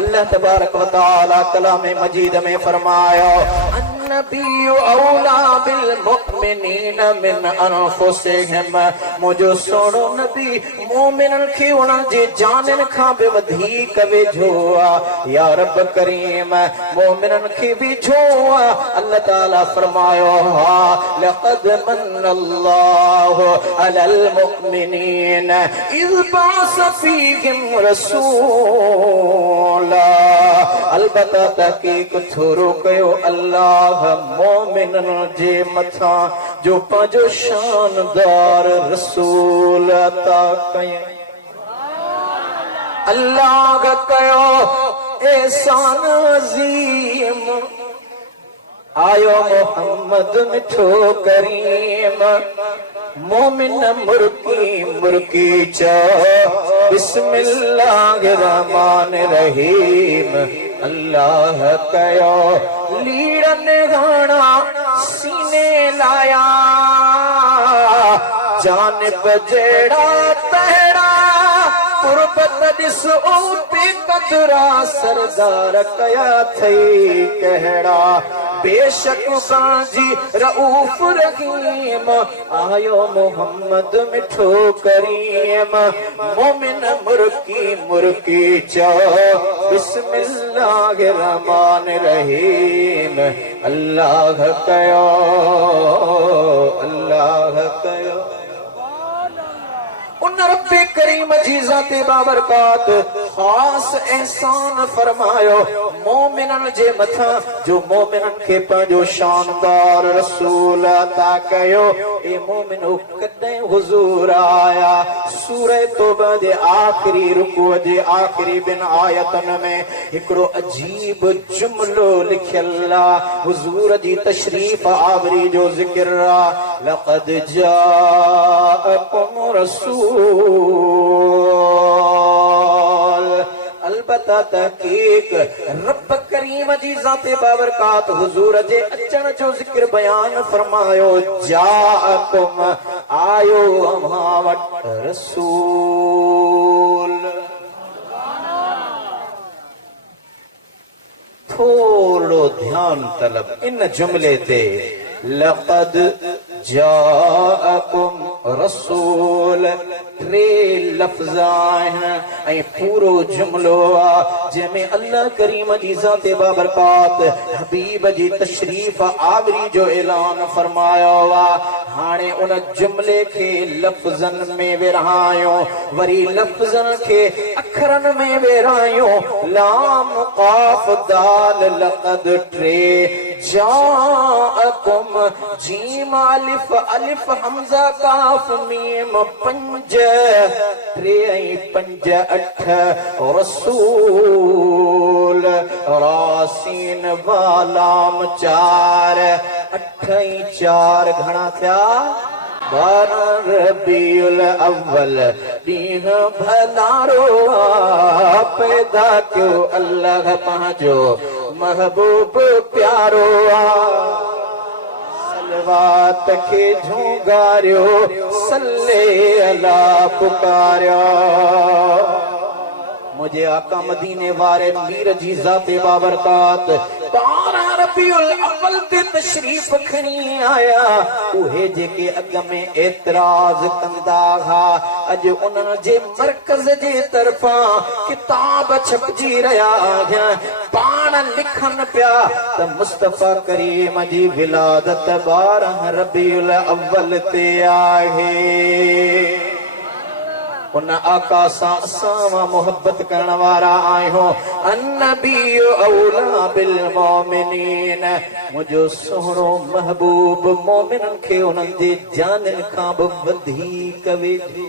अल्लाह तबारक व तआला कलाम मजीद में फरमाया अन्नबी औला बिल मुमिनीन मिन अनफुसिहिम मुझो सोनो नबी मोमिनन खे उन्हनि जे जाननि खां बि वधीक वेझो आहे या रब करीम मोमिनन खे वेझो आहे अल्लाह ताला फरमायो हा लक़द मन्नल्लाहु अलल मुमिनीन इज़ बअस फीहिम रसूला अलबत्ता तहकीक थोरो कयो अल्लाह मोमिनन जे मथां जो पंहिंजो शानदार रसूल अता कयईं अल्लाह कयो एहसान अज़ीम आयो मोहम्मद मिठो करीम मोमिन मुर्की मुर्की चो बिस्मिल्लाहिर रहमानिर रहीम अल्लाह कयो लीड़न गाना सीने लाया जानिब जेड़ा तहड़ा कुर्बत दिस ओ पे कदरा सरदार कया थई कहड़ा बेशक बाजी रऊफ रहीम आयो मोहम्मद मिठो करीम मोमिन मुर्की मुर्की चो बिस्मिल्लाहिर रहमानिर रहीम अल्लाह कयो अल्लाह कयो उन रब्बे करीम जी ज़ाते बाबरकात खास एहसान फरमायो मोमिनन जे मथा जो मोमिनन खे पंहिंजो शानदार रसूल अता कयो ए मोमिनो कॾहिं हुज़ूर आया सूरह तौबा जे आखिरी रुकू जे आखिरी बिन आयतन में हिकिड़ो अजीब जुमलो लिखियल आहे हुज़ूर जी तशरीफ आवरी जो ज़िक्र आहे लक़द जाअकुम रसूल अलबत्ता तहकीक रब करीम जी ज़ाते बाबरकात हुजूर जे अचण जो ज़िक्र बयान फरमायो जाअकुम आयो अम्हां वट रसूल थोड़ो ध्यान तलब इन जुमले ते लक़द जाअकुम रसूल टे लफ्ज़ आहिनि पूरो जुमलो आहे जंहिंमें अल्लाह करीम जी ज़ाते बाबरकात हबीब जी तशरीफ आवरी जो ऐलान फरमायो आहे हाणे उन जुमले खे लफ्ज़न में विरहायूं वरी लफ्ज़न खे अखरन में विरहायूं लाम क़ाफ दाल लक़द टे जाअकुम जीम अलिफ अलिफ हमज़ा काफ मीम पंज टे पंज अठ रसूल रासीन वालाम चार अठ चार घणा थिया 12 रबीउल अव्वल ॾींहुं भलारो पैदा कयो अल्लाह पंहिंजो महबूब प्यारो सलवात खे झूगारियो सल्ले अला पुकारियो मुझे आका मदीने वारे मीर जी ज़ाते बाबरकात 12 रबीउल अव्वल ते तशरीफ खणी आया उहे जेके अग में एतराज कंदा हा अज उन्हनि जे मरकज़ जे तरफां किताब छपजी रहिया आहिनि पाण लिखनि पिया त मुस्तफ़ा करीम जी विलादत 12 रबीउल अव्वल ते आहे उन आका सां असां मोहब्बत करण वारा आहियूं अन्नबी औला बिल मोमिनीन मुझो सोहणो महबूब मोमिनन खे उन्हनि जे जाननि खां बि वधीक वेझो